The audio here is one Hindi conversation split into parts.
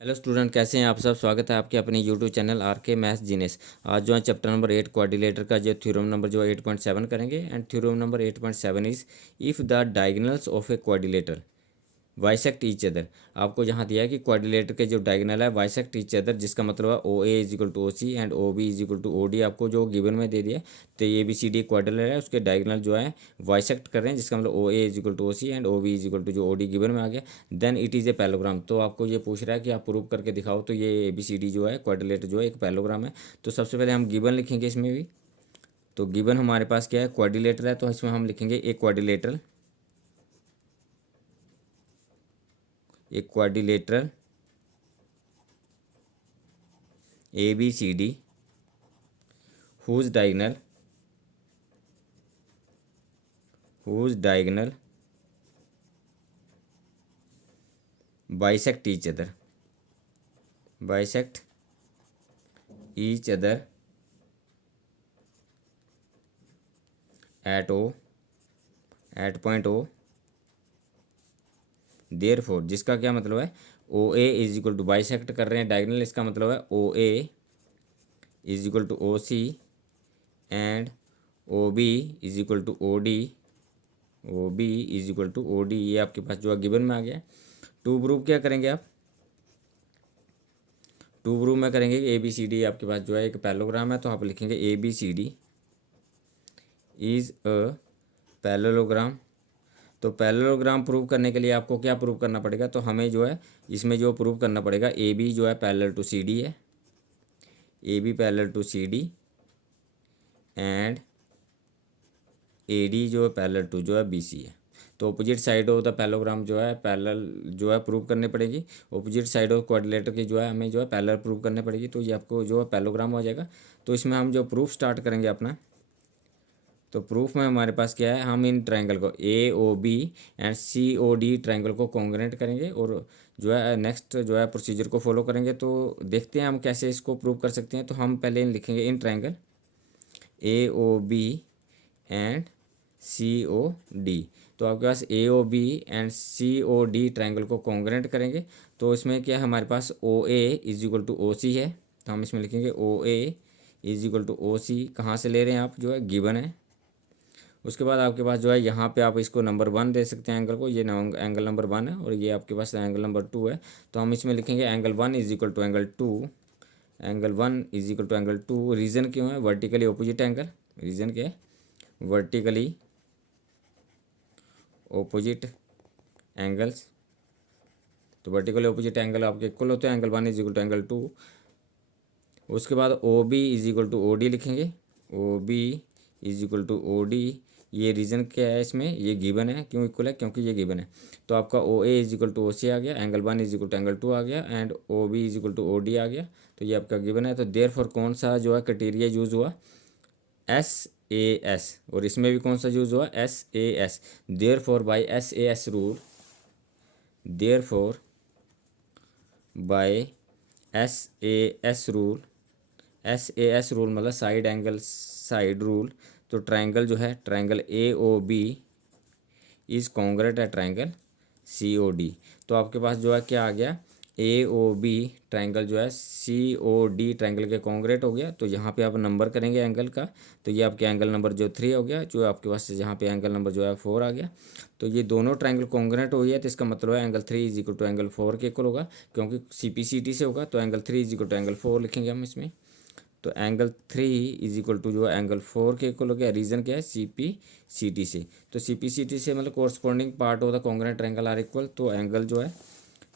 हेलो स्टूडेंट, कैसे हैं आप सब। स्वागत है आपके अपने यूट्यूब चैनल आर के मैथ्स जीनियस। आज जो है चैप्टर नंबर 8 क्वाड्रिलेटर का जो थ्योरम नंबर जो है 8.7 करेंगे। And theorem number 8.7 is if the diagonals of A quadrilateral bisect each other. आपको जहाँ दिया है कि क्वाड्रिलेटर के जो डायगोनल है बाइसेक्ट ईच अदर, जिसका मतलब है O A is equal to O C and O B is equal to O D. आपको जो गिवन में दे दिया है, तो A B C D quadrilateral है, उसके डायगोनल जो है बाइसेक्ट कर रहे हैं, जिसका मतलब O A is equal to O C and O B is equal to जो ओ डी गिवन में आ गया। Then it is a parallelogram. तो आपको ये पूछ रहा है कि आप प्रूव करके दिखाओ। तो ये ए बी सी डी जो है क्वाड्रिलेटर जो है एक पैलोग्राम है। तो सबसे पहले हम गिवन लिखेंगे इसमें भी। तो गिवन हमारे पास क्या है, क्वाड्रिलेटर है, तो इसमें हम लिखेंगे एक quadrilateral A B C D whose diagonal bisect each other at point O। Therefore, जिसका क्या मतलब है, O A is equal to bisect कर रहे हैं डायगोनल, इसका मतलब है O A is equal to O C and O B is equal to O D. ये आपके पास जो है गिवन में आ गया। टू प्रूव क्या करेंगे आप, टू प्रूव में करेंगे ए बी सी डी आपके पास जो है एक पैरेललोग्राम है। तो आप लिखेंगे A B C D is a parallelogram. तो पैरेललोग्राम प्रूव करने के लिए आपको क्या प्रूव करना पड़ेगा, तो हमें जो है इसमें जो प्रूव करना पड़ेगा, ए बी जो है पैरेलल टू सी डी है, A B parallel to C D and A D जो है पैरेलल टू जो है बी सी है। तो opposite side of the parallelogram जो है पैरेलल जो है प्रूव करनी पड़ेगी। ऑपोजिट साइड ऑफ क्वाड्रिलेटर की जो है हमें जो है पैरेलल प्रूव करनी पड़ेगी। तो ये आपको जो है पैरेललोग्राम हो जाएगा। तो इसमें हम जो प्रूफ स्टार्ट करेंगे अपना, तो प्रूफ में हमारे पास क्या है, हम इन ट्रायंगल को A O B and C O D triangle को कॉन्ग्रेंट करेंगे और जो है नेक्स्ट जो है प्रोसीजर को फॉलो करेंगे। तो देखते हैं हम कैसे इसको प्रूव कर सकते हैं। तो हम पहले लिखेंगे in triangle A O B and C O D. तो आपके पास A O B and C O D triangle को कॉन्ग्रेंट करेंगे। तो इसमें क्या है, हमारे पास O A is equal to O C है। तो हम इसमें लिखेंगे O A is equal to O C. कहाँ से ले रहे हैं आप, जो है गिवन है। उसके बाद आपके पास जो है यहाँ पे आप इसको नंबर 1 दे सकते हैं एंगल को, ये एंगल नंबर 1 है और ये आपके पास एंगल नंबर 2 है। तो हम इसमें लिखेंगे angle 1 is equal to angle 2, angle 1 is equal to angle 2। Reason क्यों है, वर्टिकली ऑपोजिट एंगल। रीजन क्या है, वर्टिकली ऑपोजिट एंगल्स। तो वर्टिकली ऑपोजिट एंगल आपके इक्वल होते हैं, angle 1 is equal to angle 2। उसके बाद O B is equal to O D लिखेंगे, O B is equal to O D. ये रीजन क्या है, इसमें ये गिवन है, क्यों इक्वल है, क्योंकि ये गिवन है। तो आपका O A is equal to O C आ गया, angle 1 is equal to angle 2 आ गया and O B is equal to O D आ गया। तो ये आपका गिवन है। तो देयरफॉर कौन सा जो है क्राइटेरिया यूज हुआ, एस ए एस। और इसमें भी कौन सा यूज हुआ, S A S. Therefore by S A S rule, therefore by S A S rule, S A S rule मतलब साइड रूल। तो ट्रायंगल जो है, triangle A O B is congruent है ट्रायंगल सी ओ डी। तो आपके पास जो है क्या आ गया, ए ओ बी ट्रायंगल जो है सी ओ डी ट्रायंगल के कॉन्ग्रेट हो गया। तो यहाँ पे आप नंबर करेंगे एंगल का, तो ये आपके एंगल नंबर जो 3 हो गया, जो आपके पास यहाँ पे एंगल नंबर जो है 4 आ गया। तो ये दोनों ट्रायंगल कॉन्ग्रेट हो गया। तो इसका मतलब है angle 3 is equal to angle 4 के इक्वल होगा, क्योंकि सी पी सी टी से होगा। तो angle 3 is equal to angle 4 लिखेंगे हम इसमें। तो एंगल 3 इज इक्वल टू जो है एंगल 4 के इक्वल हो गया। रीजन क्या है, सी पी सी टी से। तो सी पी सी टी से मतलब corresponding part of the congruent triangle are equal. तो एंगल जो है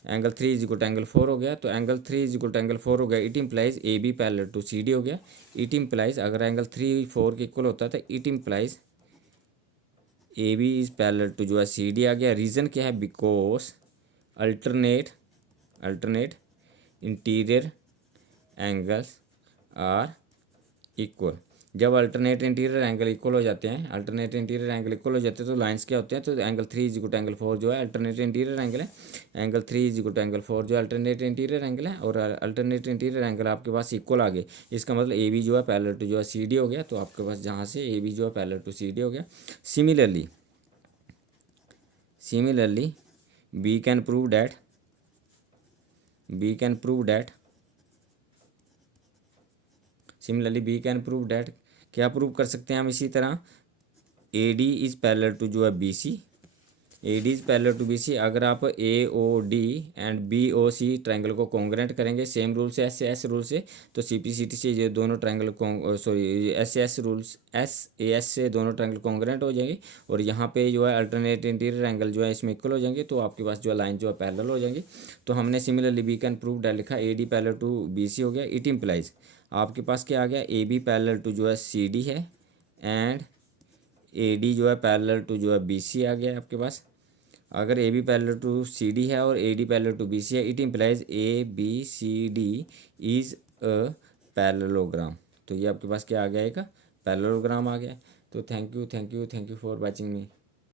angle 3 is equal to angle 4 हो गया। तो angle 3 is equal to angle 4 हो गया। It implies A B parallel to C D हो गया। इट इम्प्लाइज, अगर एंगल 3 4 के इक्वल होता है तो it implies A B is parallel to जो है सी डी आ गया। रीजन क्या है, because alternate interior angles are equal. जब अल्टरनेट इंटीरियर एंगल इक्वल हो जाते हैं, तो लाइंस क्या होते हैं, तो angle 3 is equal to angle 4 जो है अल्टरनेट इंटीरियर एंगल है। Angle 3 is equal to angle 4 जो अल्टरनेट इंटीरियर एंगल है। और अल्टरनेट इंटीरियर एंगल आपके पास इक्वल आ गए, इसका मतलब ए बी जो है पैरेलल टू जो है सी डी हो गया। तो आपके पास जहाँ से ए बी जो है पैरेलल टू सी डी हो गया। Similarly we can prove we can prove that, similarly we can prove that, क्या प्रूव कर सकते हैं हम इसी तरह, A D is parallel to जो है B C, A D is parallel to B C. अगर आप A O D and B O C triangle को कॉन्ग्रेंट करेंगे सेम रूल से, एस रूल से, तो सी पी सी टी से ये दोनों triangle sorry S rules, S A S से दोनों ट्रायंगल कॉन्ग्रेंट हो जाएंगे, और यहाँ पे जो है अल्टरनेट इंटीरियर एंगल जो है इसमें इक्वल हो जाएंगे, तो आपके पास जो है लाइन जो है पैरेलल हो जाएंगी। तो हमने similarly we can prove that लिखा, A D parallel to B C हो गया। इट इम्प्लाइज आपके पास क्या आ गया, ए बी पैरेलल टू जो है सी डी है, एंड ए डी जो है पैरेलल टू जो है बी सी आ गया आपके पास। अगर A B parallel to C D है और A D parallel to B C है, it implies A B C D is a parallelogram. तो ये आपके पास क्या आ गया, एक पैरेललोग्राम आ गया। तो thank you for watching me.